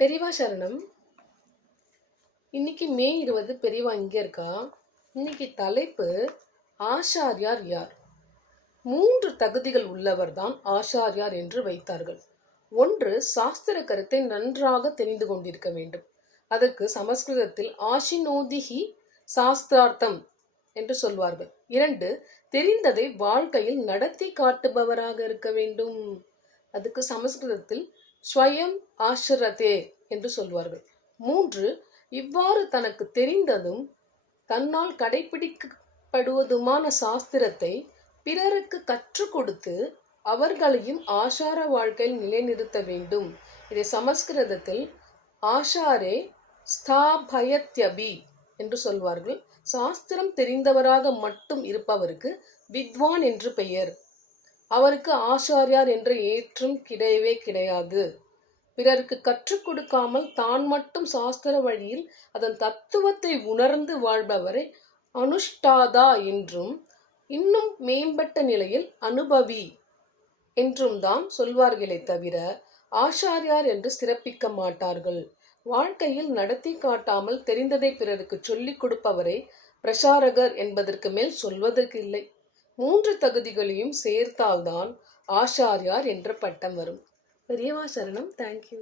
பெரியவா சரணம். இன்னைக்கு மே 20 பெரியவா இங்கே இருக்கா. இன்னைக்கு தலைப்பு ஆச்சாரியார் யார். 3 தகுதிகள் உள்ளவர் தான் ஆச்சாரியார் என்று வைத்தார்கள். 1, சாஸ்திர கருத்தை நன்றாக தெரிந்து கொண்டிருக்க வேண்டும். அதற்கு சமஸ்கிருதத்தில் ஆஷினோதிஹி சாஸ்திரார்த்தம் என்று சொல்வார்கள். 2, தெரிந்ததை வாழ்க்கையில் நடத்தி காட்டுபவராக இருக்க வேண்டும். அதுக்கு சமஸ்கிருதத்தில் ஸ்வயம் ஆசிரதே என்று சொல்வார்கள். 3, இவ்வாறு தனக்கு தெரிந்ததும் தன்னால் கடைபிடிக்கப்படுவதுமான சாஸ்திரத்தை பிறருக்கு கற்றுக் கொடுத்து அவர்களையும் ஆசார வாழ்க்கையில் நிலைநிறுத்த வேண்டும். இதை சமஸ்கிருதத்தில் ஆசாரே ஸ்தாபயத்யபி என்று சொல்வார்கள். சாஸ்திரம் தெரிந்தவராக மட்டும் இருப்பவருக்கு வித்வான் என்று பெயர். அவருக்கு ஆச்சாரியார் என்ற ஏற்றம் கிடையவே கிடையாது. பிறருக்கு கற்றுக் கொடுக்காமல் தான் மட்டும் சாஸ்திர வழியில் அதன் தத்துவத்தை உணர்ந்து வாழ்பவரை அனுஷ்டாதா என்றும் இன்னும் மேம்பட்ட நிலையில் அனுபவி என்றும் தான் சொல்வார்களே தவிர ஆச்சாரியார் என்று சிறப்பிக்க மாட்டார்கள். வாழ்க்கையில் நடத்தி காட்டாமல் தெரிந்ததை பிறருக்கு சொல்லிக் கொடுப்பவரை பிரசாரகர் என்பதற்கு மேல் சொல்வதற்கு இல்லை. 3 தகுதிகளையும் சேர்த்தால்தான் ஆச்சாரியார் என்ற பட்டம் வரும். பெரியவா சரணம். தேங்க்யூ.